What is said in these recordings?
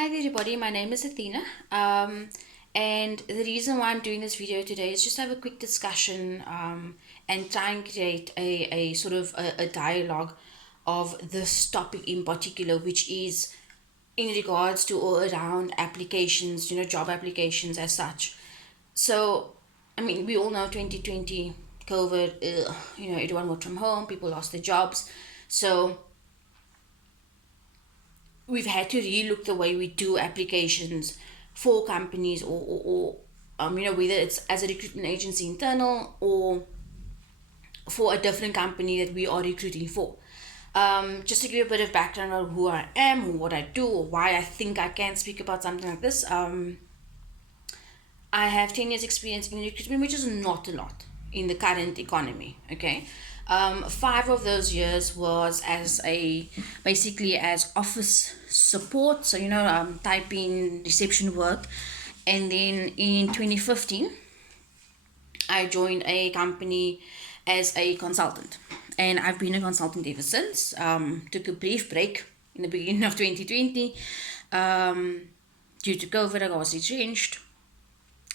Hi there everybody, my name is Athena, and the reason why I'm doing this video today is just to have a quick discussion and try and create a sort of a dialogue of this topic in particular, which is in regards to all around applications, job applications as such. So, I mean, we all know 2020, COVID, everyone worked from home, people lost their jobs. So, we've had to relook the way we do applications for companies or whether it's as a recruitment agency internal or for a different company that we are recruiting for. Just to give you a bit of background on who I am, or what I do, or why I think I can speak about something like this. I have 10 years experience in recruitment, which is not a lot in the current economy, okay? 5 of those years was as basically as office support, so typing, reception work. And then in 2015, I joined a company as a consultant, and I've been a consultant ever since. Took a brief break in the beginning of 2020 due to COVID. I was retrenched,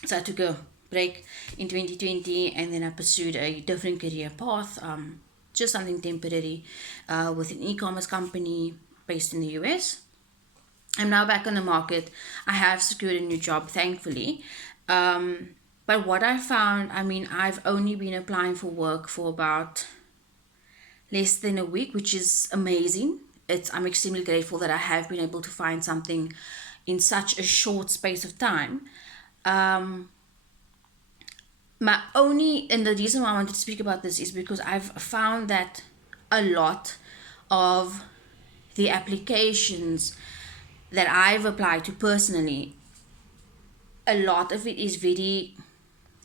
so I took a break in 2020, and then I pursued a different career path, just something temporary with an e-commerce company based in the US. I'm now back on the market. I have secured a new job, thankfully. But what I found, I've only been applying for work for about less than a week, which is amazing. I'm extremely grateful that I have been able to find something in such a short space of time. And the reason why I wanted to speak about this is because I've found that a lot of the applications that I've applied to personally, a lot of it is very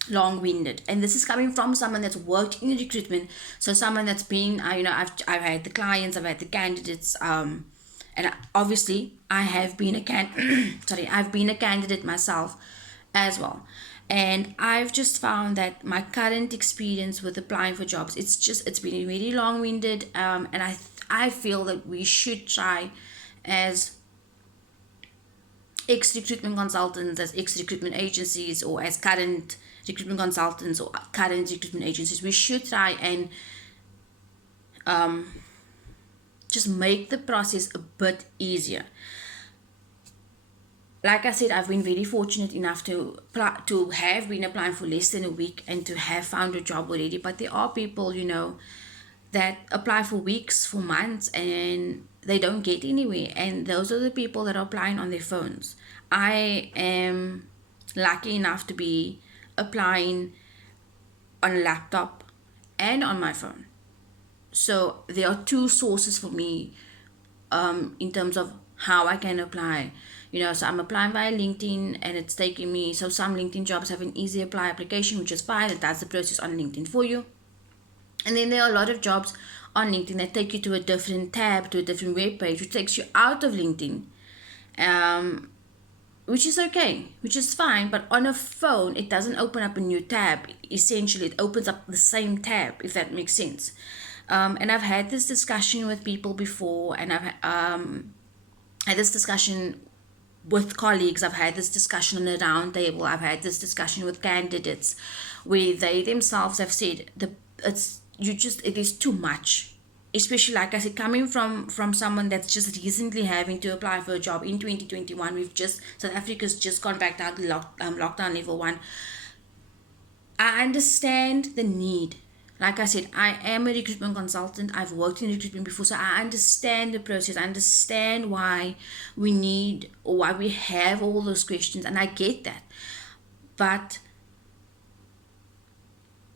long-winded, and this is coming from someone that's worked in recruitment, so someone that's been I've had the clients, I've had the candidates, and obviously I have been I've been a candidate myself as well. And I've just found that my current experience with applying for jobs, it's been really long-winded, and I feel that we should try, as ex-recruitment consultants, as ex-recruitment agencies, or as current recruitment consultants or current recruitment agencies, we should try and just make the process a bit easier. Like I said, I've been very fortunate enough to have been applying for less than a week and to have found a job already. But there are people, that apply for weeks, for months, and they don't get anywhere. And those are the people that are applying on their phones. I am lucky enough to be applying on a laptop and on my phone. So there are two sources for me in terms of how I can apply. So I'm applying via LinkedIn, and it's taking me, so some LinkedIn jobs have an easy apply application, which is fine. It does the process on LinkedIn for you. And then there are a lot of jobs on LinkedIn that take you to a different tab, to a different web page, which takes you out of LinkedIn, which is okay, which is fine. But on a phone, it doesn't open up a new tab. Essentially, it opens up the same tab, if that makes sense. And I've had this discussion with people before, and I've had this discussion with colleagues. I've had this discussion on a round table. I've had this discussion with candidates where they themselves have said it is too much, especially, like I said, coming from someone that's just recently having to apply for a job in 2021. South Africa's just gone back down to lockdown level 1. I understand the need. Like I said, I am a recruitment consultant. I've worked in recruitment before, so I understand the process. I understand why we need, or why we have all those questions, and I get that.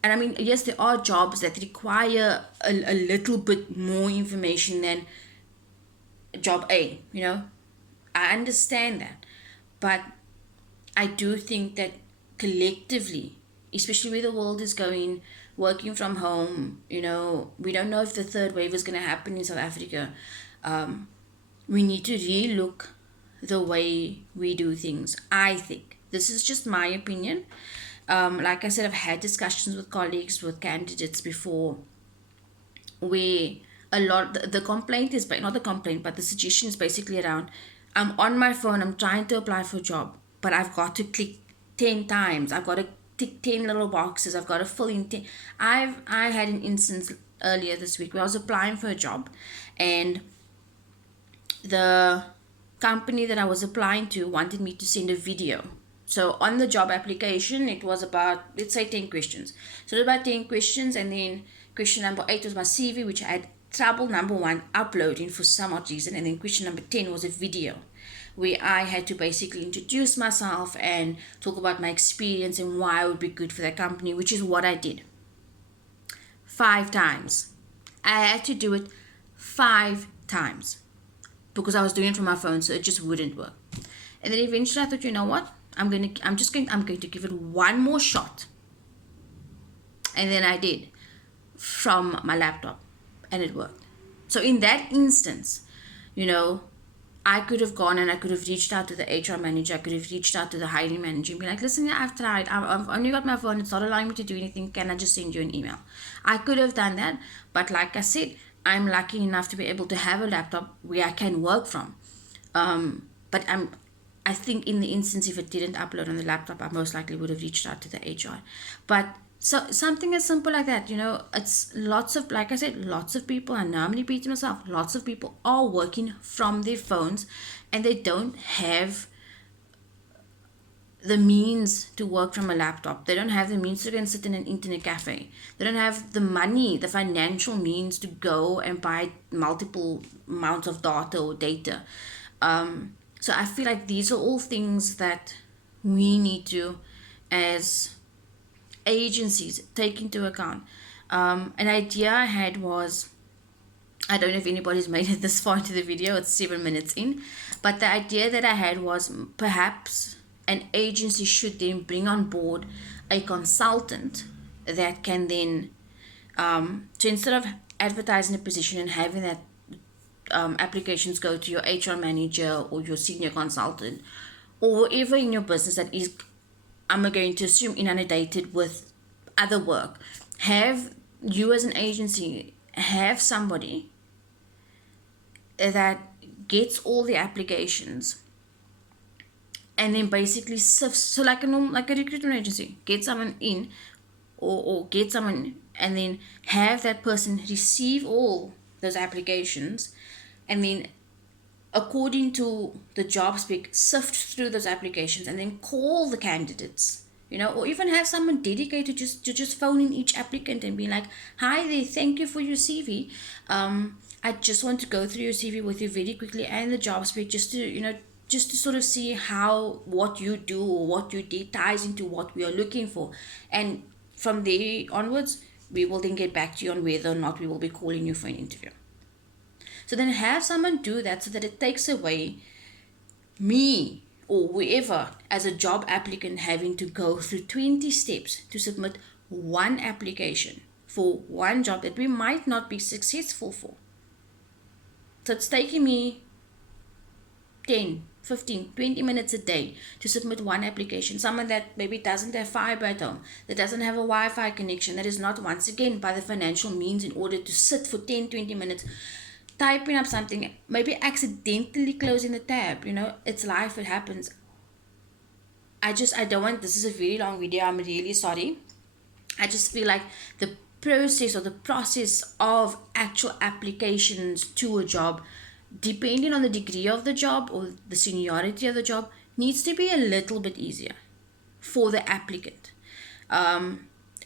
And yes, there are jobs that require a little bit more information than job A, I understand that. But I do think that collectively, especially where the world is going, working from home, we don't know if the third wave is going to happen in South Africa. We need to relook the way we do things. I think this is just my opinion. Like I said, I've had discussions with colleagues, with candidates before, where a lot, the complaint is, but not the complaint, but the suggestion is basically around, I'm on my phone, I'm trying to apply for a job, but I've got to click 10 times. I've got to tick 10 little boxes. I've got to fill in 10. I had an instance earlier this week where I was applying for a job, and the company that I was applying to wanted me to send a video. So on the job application, it was about, let's say, 10 questions. So it was about 10 questions, and then question number 8 was my CV, which I had trouble, number 1, uploading for some odd reason. And then question number 10 was a video where I had to basically introduce myself and talk about my experience and why I would be good for that company, which is what I did 5 times. I had to do it 5 times because I was doing it from my phone, so it just wouldn't work. And then eventually I thought, you know what? I'm going to give it one more shot. And then I did from my laptop, and it worked. So in that instance, you know, I could have gone and I could have reached out to the HR manager. I could have reached out to the hiring manager and be like, listen, yeah, I've tried. I've only got my phone. It's not allowing me to do anything. Can I just send you an email? I could have done that. But like I said, I'm lucky enough to be able to have a laptop where I can work from. But I think in the instance, if it didn't upload on the laptop, I most likely would have reached out to the HR. But so something as simple like that, you know, it's lots of, like I said, lots of people, I normally beat myself, lots of people are working from their phones and they don't have the means to work from a laptop. They don't have the means to go and sit in an internet cafe. They don't have the money, the financial means to go and buy multiple amounts of data or data. So I feel like these are all things that we need to, as agencies, take into account. An idea I had was, I don't know if anybody's made it this far into the video, it's 7 minutes in, but the idea that I had was perhaps an agency should then bring on board a consultant that can then, so instead of advertising a position and having that applications go to your HR manager or your senior consultant or whoever in your business that is, I'm going to assume, inundated with other work, have you as an agency have somebody that gets all the applications and then basically sifts. So like a recruitment agency, get someone in or get someone and then have that person receive all those applications and then according to the job spec sift through those applications and then call the candidates, you know, or even have someone dedicated just phone in each applicant and be like, hi there, thank you for your CV. I just want to go through your CV with you very quickly and the job spec just to sort of see how what you do or what you did ties into what we are looking for. And from there onwards, we will then get back to you on whether or not we will be calling you for an interview. So then have someone do that so that it takes away me or whoever as a job applicant having to go through 20 steps to submit one application for one job that we might not be successful for. So it's taking me 10, 15, 20 minutes a day to submit one application. Someone that maybe doesn't have fiber at home, that doesn't have a Wi-Fi connection, that is not once again by the financial means in order to sit for 10, 20 minutes typing up something, maybe accidentally closing the tab, you know, it's life, it happens. I don't want, this is a very long video, I'm really sorry. I just feel like the process or the process of actual applications to a job, depending on the degree of the job or the seniority of the job, needs to be a little bit easier for the applicant.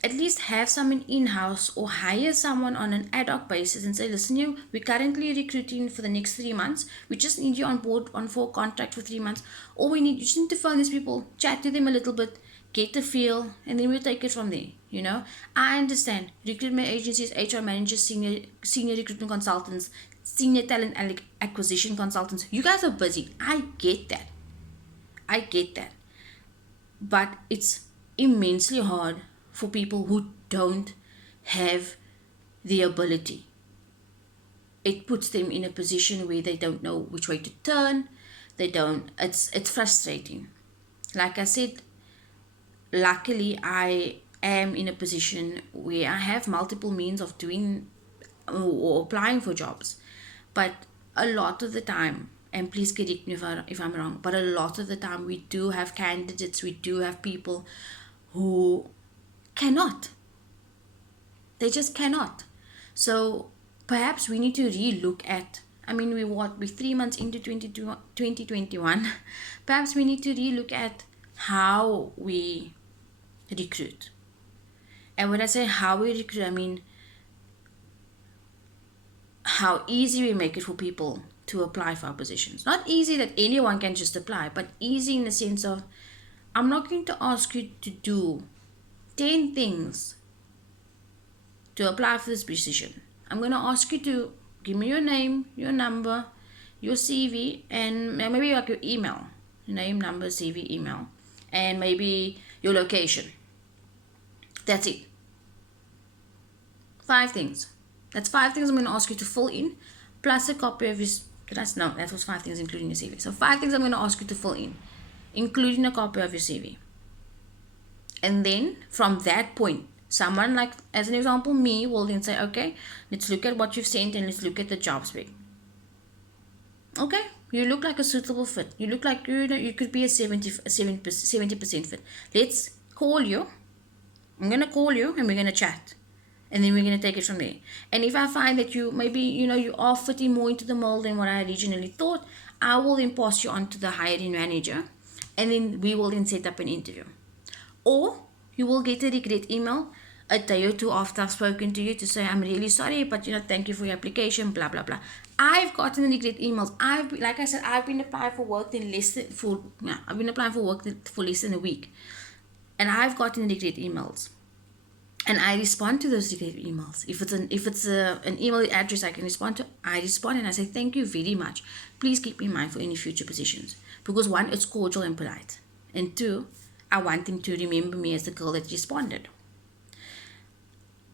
At least have someone in-house or hire someone on an ad hoc basis and say, listen, we're currently recruiting for the next 3 months. We just need you on board for a contract for 3 months. You just need to phone these people, chat to them a little bit, get the feel, and then we'll take it from there. You know, I understand recruitment agencies, HR managers, senior recruitment consultants, senior talent acquisition consultants. You guys are busy. I get that. But it's immensely hard for people who don't have the ability. It puts them in a position where they don't know which way to turn. It's frustrating. Like I said, luckily I am in a position where I have multiple means of doing or applying for jobs. But a lot of the time, and please correct me if I'm wrong, but a lot of the time we do have candidates, we do have people who cannot. They just cannot. So perhaps we need to re-look at, I mean, we're 3 months into 2021. Perhaps we need to re-look at how we recruit. And when I say how we recruit, I mean how easy we make it for people to apply for our positions. Not easy that anyone can just apply, but easy in the sense of, I'm not going to ask you to do 10 things to apply for this position. I'm going to ask you to give me your name, your number, your CV, and maybe like your email. Name, number, CV, email, and maybe your location. That's it. 5 things. That's 5 things I'm going to ask you to fill in, plus a copy of your... that was 5 things including your CV. So 5 things I'm going to ask you to fill in, including a copy of your CV. And then from that point, someone like, as an example, me, will then say, okay, let's look at what you've sent and let's look at the job spec. Okay, you look like a suitable fit. You look like you could be a 70% fit. Let's call you. I'm going to call you and we're going to chat. And then we're going to take it from there. And if I find that you maybe, you are fitting more into the mold than what I originally thought, I will then pass you on to the hiring manager. And then we will then set up an interview. Or you will get a regret email a day or two after I've spoken to you to say, I'm really sorry, but thank you for your application, blah, blah, blah. I've gotten regret emails. Like I said, I've been applying for work for less than a week. And I've gotten regret emails. And I respond to those regret emails. If it's an email address I can respond to, I respond and I say, thank you very much. Please keep me in mind for any future positions. Because 1, it's cordial and polite. And 2, I want them to remember me as the girl that responded.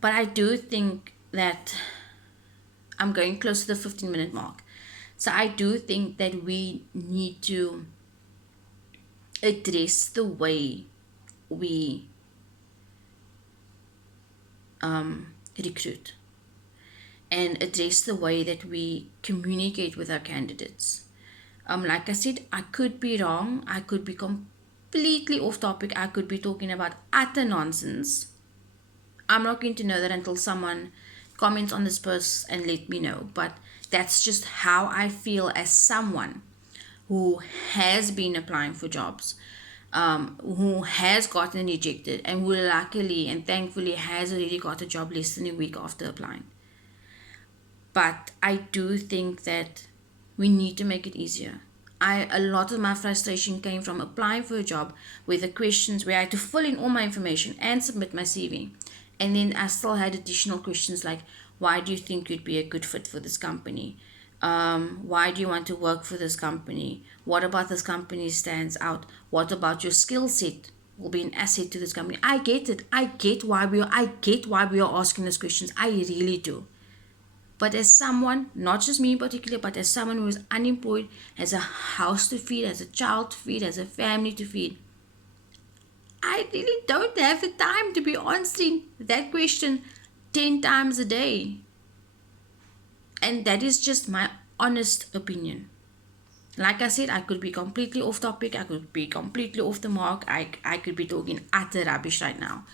But I do think that I'm going close to the 15-minute mark. So I do think that we need to address the way we recruit and address the way that we communicate with our candidates. Like I said, I could be wrong. I could be completely off topic. I could be talking about utter nonsense. I'm not going to know that until someone comments on this post and let me know. But that's just how I feel as someone who has been applying for jobs, who has gotten rejected, and who luckily and thankfully has already got a job less than a week after applying. But I do think that we need to make it easier. A lot of my frustration came from applying for a job where the questions, where I had to fill in all my information and submit my CV. And then I still had additional questions like, why do you think you'd be a good fit for this company? Why do you want to work for this company? What about this company stands out? What about your skill set will be an asset to this company? I get it. I get why we are asking those questions. I really do. But as someone, not just me in particular, but as someone who is unemployed, has a house to feed, has a child to feed, has a family to feed, I really don't have the time to be answering that question 10 times a day. And that is just my honest opinion. Like I said, I could be completely off topic. I could be completely off the mark. I could be talking utter rubbish right now.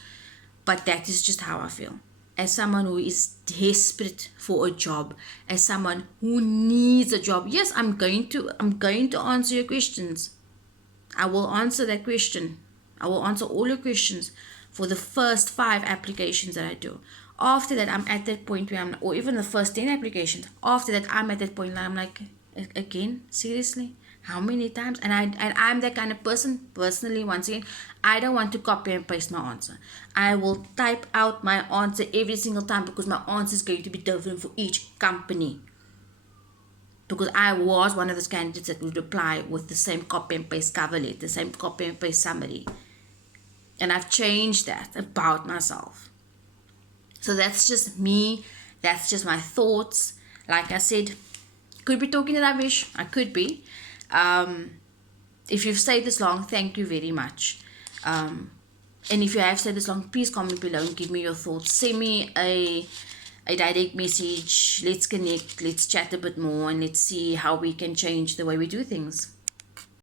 But that is just how I feel. As someone who is desperate for a job, as someone who needs a job, yes, I'm going to answer your questions. I will answer that question. I will answer all your questions for the first 5 applications that I do. After that, I'm at that point where or even the first 10 applications. After that, I'm at that point where I'm like, again, seriously? How many times? And I'm that kind of person, personally, once again, I don't want to copy and paste my answer. I will type out my answer every single time because my answer is going to be different for each company. Because I was one of those candidates that would apply with the same copy and paste cover letter, the same copy and paste summary. And I've changed that about myself. So that's just me. That's just my thoughts. Like I said, could be talking rubbish. I could be. If you've stayed this long, thank you very much. And if you have stayed this long, please comment below and give me your thoughts. Send me a a direct message. Let's connect, let's chat a bit more, and let's see how we can change the way we do things.